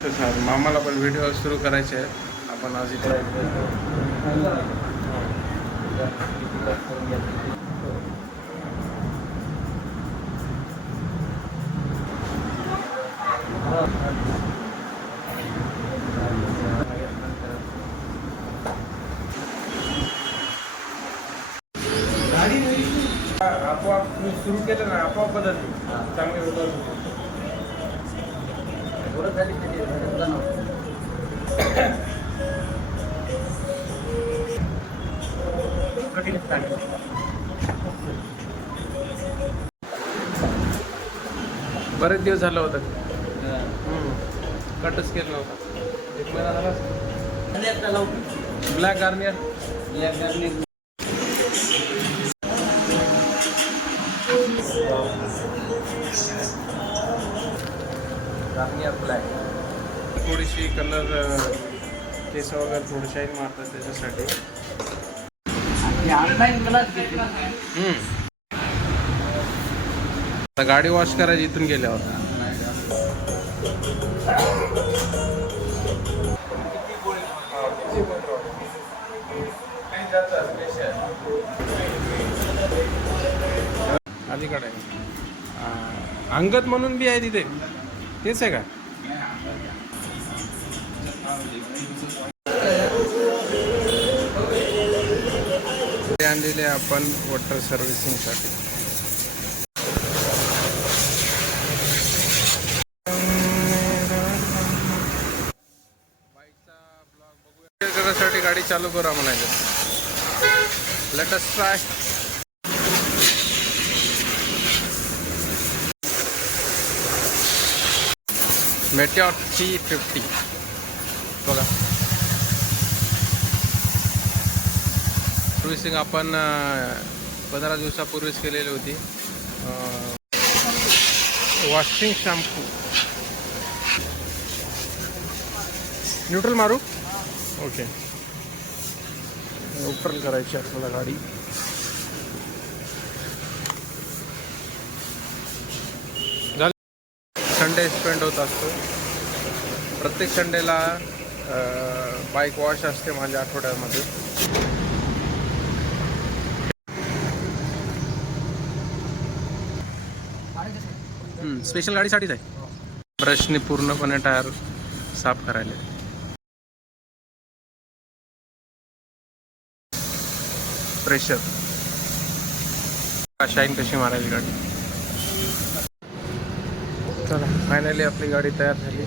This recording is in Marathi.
सर मामाला पण व्हिडिओ सुरू करायचे आहेत. आपण आज इथे आपोआप सुरू केलं ना, आपोआप बदलली. चांगले होतं. बरेच दिवस झालं होतं. कटच केलं नव्हतं. एक महिना झाला. Black Garnier black. थोडीशी कलर केस वगैरे थोडी शाईन मारतात त्याच्यासाठी. आता गाडी वॉश करायची इथून गेल्यावर. अलीकडे अंगत म्हणून बी आहे तिथे. तेच आहे का? आणलेले आपण वॉटर सर्व्हिसिंगसाठी. बाईकचा ब्लॉग बघूया. करण्यासाठी गाडी चालू करू म्हणायचं. Let us try. Meteor T50 बघा. सर्व्हिसिंग आपण 15 दिवसापूर्वीच केलेली होती. वॉशिंग शॅम्पू न्यूट्रल मारू. ओके, न्यूट्रल करायची आपल्याला गाडी. संडे स्पेंड होत असतो. प्रत्येक संडेला बाईक वॉश असते माझ्या आठवड्यामध्ये. स्पेशल गाडीसाठीच आहे. ब्रशने पूर्णपणे टायर साफ करायला. प्रेशर शाईन कशी मारायची गाडी. चला, फायनली आपली गाडी तयार झाली.